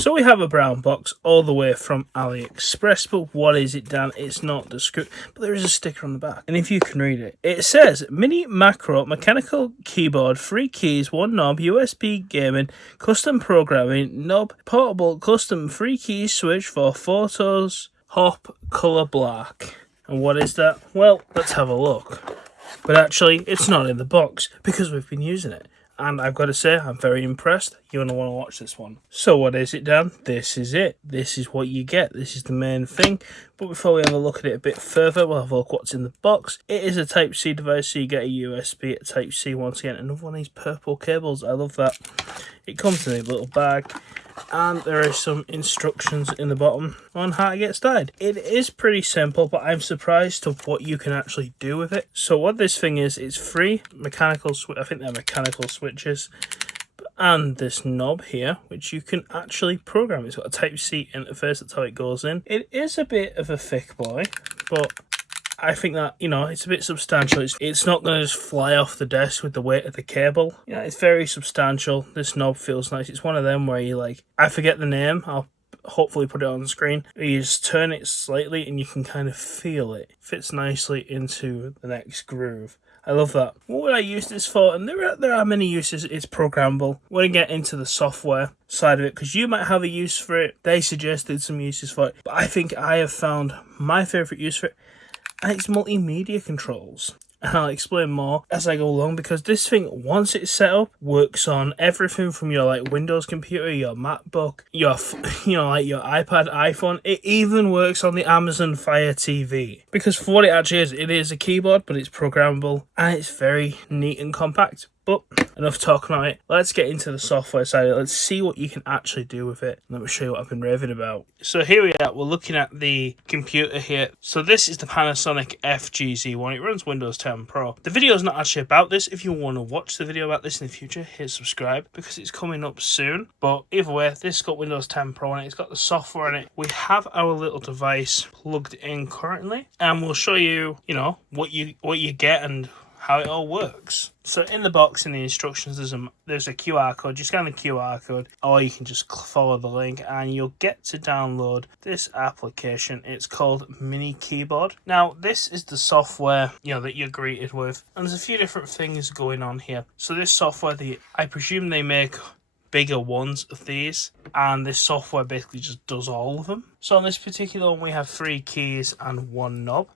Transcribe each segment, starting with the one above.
So we have a brown box all the way from Aliexpress, but what is it, Dan? It's not descriptive, but there is a sticker on the back. And if you can read it, it says, mini macro mechanical keyboard, 3 keys, 1 knob, USB gaming, custom programming, knob, portable, custom 3 keys switch for photos, hop, color black. And what is that? Well, let's have a look. But actually, it's not in the box because we've been using it. And I've got to say, I'm very impressed. You're going to want to watch this one. So what is it, Dan? This is it. This is what you get. This is the main thing. But before we have a look at it a bit further, we'll have a look what's in the box. It is a Type-C device, so you get a USB, a Type-C once again. Another one of these purple cables. I love that. It comes in a little bag. And there are some instructions in the bottom on how to get started. It is pretty simple, but I'm surprised to what you can actually do with it. So what this thing is, it's 3 mechanical, I think they're mechanical switches, and this knob here, which you can actually program. It's got a Type-C interface, that's how it goes in. It is a bit of a thick boy, but I think that, you know, it's a bit substantial. It's not going to just fly off the desk with the weight of the cable. Yeah, it's very substantial. This knob feels nice. It's one of them where you like, I forget the name. I'll hopefully put it on the screen. You just turn it slightly and you can kind of feel it. Fits nicely into the next groove. I love that. What would I use this for? And there are many uses. It's programmable. We're going to get into the software side of it because you might have a use for it. They suggested some uses for it. But I think I have found my favourite use for it. And it's multimedia controls. And I'll explain more as I go along because this thing, once it's set up, works on everything from your like Windows computer, your MacBook, your like your iPad, iPhone. It even works on the Amazon Fire TV. Because for what it is a keyboard, but it's programmable and it's very neat and compact. But enough talking about it. Let's get into the software side. Let's see what you can actually do with it. Let me show you what I've been raving about. So here we are. We're looking at the computer here. So this is the Panasonic FGZ1. It runs Windows 10 Pro. The video is not actually about this. If you want to watch the video about this in the future, hit subscribe because it's coming up soon. But either way, this has got Windows 10 Pro on it. It's got the software in it. We have our little device plugged in currently, and we'll show you, you know, what you get and how it all works. So in the box, in the instructions, there's a QR code. You scan the QR code, or you can just follow the link, and you'll get to download this application. It's called Mini Keyboard. Now, this is the software, you know, that you're greeted with, and there's a few different things going on here. So this software, I presume they make bigger ones of these, and this software basically just does all of them. So on this particular one, we have 3 keys and 1 knob.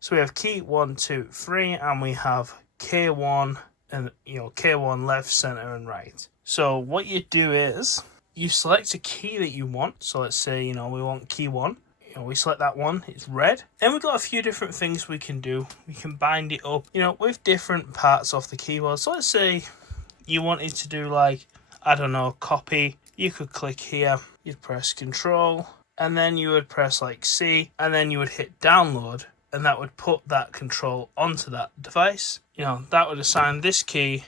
So we have key 1, 2, 3, and we have K1 and K1 left, center, and right. So what you do is you select a key that you want. So let's say we want key 1. We select that one. It's red. Then we've got a few different things we can do. We can bind it up, with different parts of the keyboard. So let's say you wanted to do copy. You could click here. You'd press Control, and then you would press C, and then you would hit download. And that would put that control onto that device. That would assign this key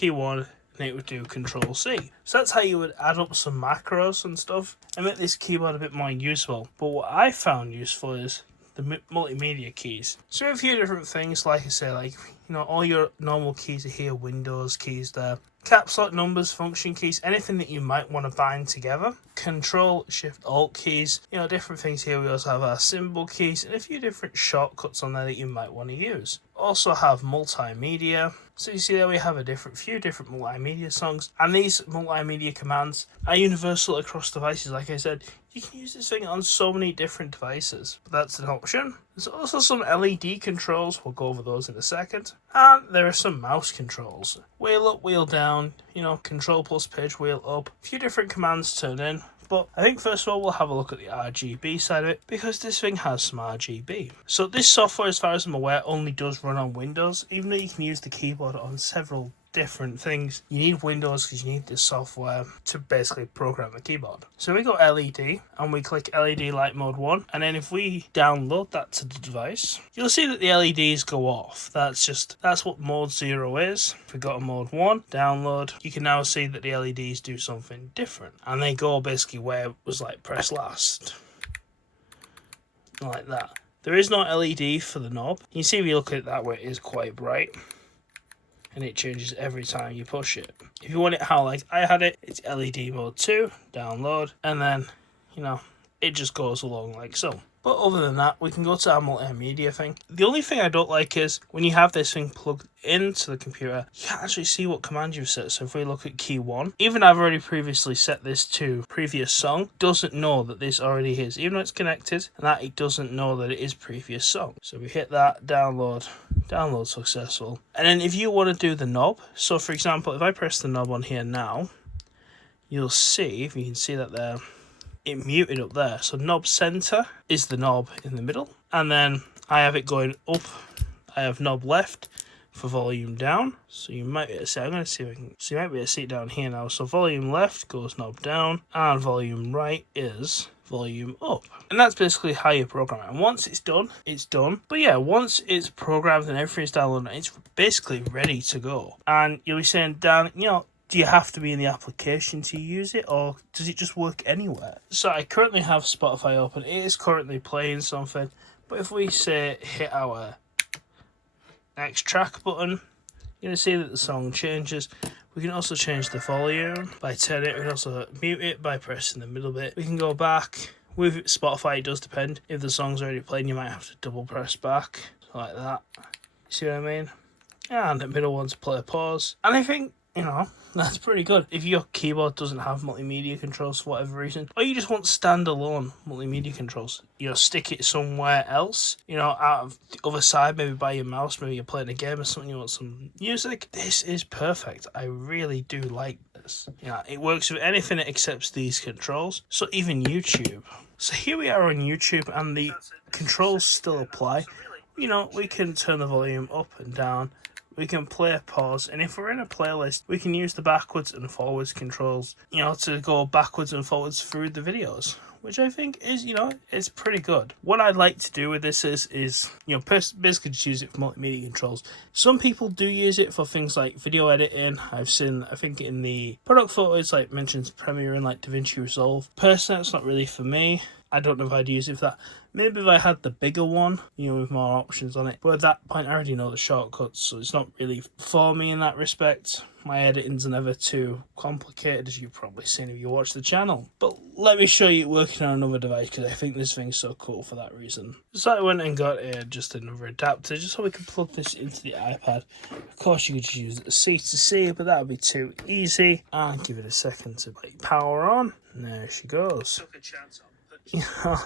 1, and it would do Control C. So that's how you would add up some macros and stuff and make this keyboard a bit more useful. But what I found useful is the multimedia keys. So we have a few different things, like I say, all your normal keys are here, Windows keys there. Caps lock, numbers, function keys, anything that you might want to bind together. Control, Shift, Alt keys, different things here. We also have our symbol keys and a few different shortcuts on there that you might want to use. Also have multimedia. So you see there we have a few different multimedia songs, and these multimedia commands are universal across devices. Like I said, you can use this thing on so many different devices. But that's an option. There's also some LED controls. We'll go over those in a second. And there are some mouse controls. Wheel up, wheel down, control plus page wheel up. A few different commands turn in. But I think first of all we'll have a look at the RGB side of it, because this thing has some RGB. So this software, as far as I'm aware, only does run on Windows, even though you can use the keyboard on several different things. You need Windows because you need this software to basically program the keyboard. So we go LED and we click LED light mode 1, and then if we download that to the device, you'll see that the LEDs go off. That's what mode 0 is. If we go to mode 1, download, you can now see that the LEDs do something different, and they go basically where it was press last, like that. There is no LED for the knob. You see if you look at it that way, it is quite bright. and it changes every time you push it. If you want it how like I had it, it's LED mode 2, download, and then, you know, it just goes along like so. But other than that, we can go to our multimedia thing. The only thing I don't like is when you have this thing plugged into the computer, you can't actually see what command you've set. So if we look at key 1, even I've already previously set this to previous song, doesn't know that this already is, even though it's connected, and that it doesn't know that it is previous song. So we hit that, download successful. And then if you want to do the knob, so for example, if I press the knob on here now, you'll see, if you can see that there, it muted up there. So knob center is the knob in the middle, and then I have it going up. I have knob left for volume down. So you might be able to see, I'm going to see if I can, so you might be able to see it down here now. So volume left goes knob down, and volume right is volume up. And that's basically how you program it. And once it's done, it's done. But yeah, once it's programmed and everything's downloaded, it's basically ready to go. And you'll be saying, Dan, you know, do you have to be in the application to use it, or does it just work anywhere? So I currently have Spotify open. It is currently playing something, but if we say hit our next track button, you're going to see that the song changes. We can also change the volume by turning it. We can also mute it by pressing the middle bit. We can go back. With Spotify, it does depend. If the song's already playing, you might have to double press back, like that. See what I mean? And the middle one's play pause. And I think, you know, that's pretty good. If your keyboard doesn't have multimedia controls for whatever reason, or you just want standalone multimedia controls, you know, stick it somewhere else, you know, out of the other side, maybe by your mouse, maybe you're playing a game or something, you want some music, this is perfect. I really do like this. You know, it works with anything that accepts these controls, so even YouTube. So here we are on YouTube, and the controls still apply. You know, we can turn the volume up and down. We can play pause, and if we're in a playlist, we can use the backwards and forwards controls, you know, to go backwards and forwards through the videos, which I think is, you know, it's pretty good. What I'd like to do with this is you know, basically just use it for multimedia controls. Some people do use it for things like video editing. I've seen, I think in the product photos, like mentions Premiere and like DaVinci Resolve. Personally, it's not really for me. I don't know if I'd use it for that. Maybe if I had the bigger one, you know, with more options on it. But at that point, I already know the shortcuts, so it's not really for me in that respect. My editing's never too complicated, as you've probably seen if you watch the channel. But let me show you it working on another device, because I think this thing's so cool for that reason. So I went and got just another adapter, just so we can plug this into the iPad. Of course, you could just use it as C to C, but that would be too easy. And give it a second to like power on. And there she goes. Yeah,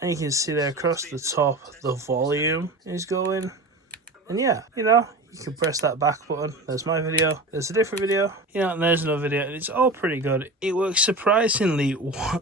and you can see there across the top the volume is going, and yeah, you know, you can press that back button. There's my video, there's a different video, you know, and there's another video, and it's all pretty good. It works surprisingly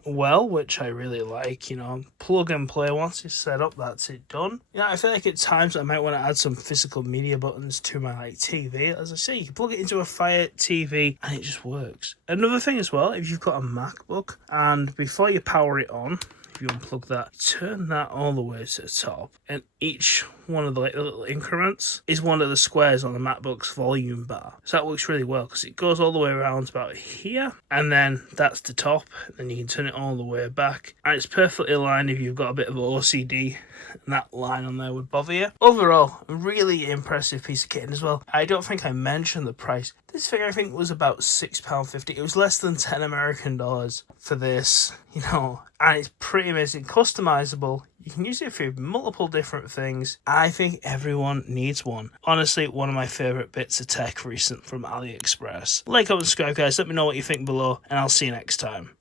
well, which I really like. You know, plug and play. Once it's set up, that's it done. You know, I feel like at times I might want to add some physical media buttons to my like TV. As I say, you can plug it into a Fire TV and it just works. Another thing as well, if you've got a MacBook and before you power it on, if you unplug that, turn that all the way to the top, and each one of the like, little increments is one of the squares on the MacBook's volume bar. So that works really well, because it goes all the way around about here, and then that's the top, and then you can turn it all the way back, and it's perfectly aligned if you've got a bit of OCD, and that line on there would bother you. Overall, a really impressive piece of kit as well. I don't think I mentioned the price. This thing I think was about £6.50. It was less than $10 American for this, you know, and it's pretty amazing. Customizable. You can use it for multiple different things. I think everyone needs one. Honestly, one of my favourite bits of tech recent from Aliexpress. Like, comment, subscribe, guys. Let me know what you think below, and I'll see you next time.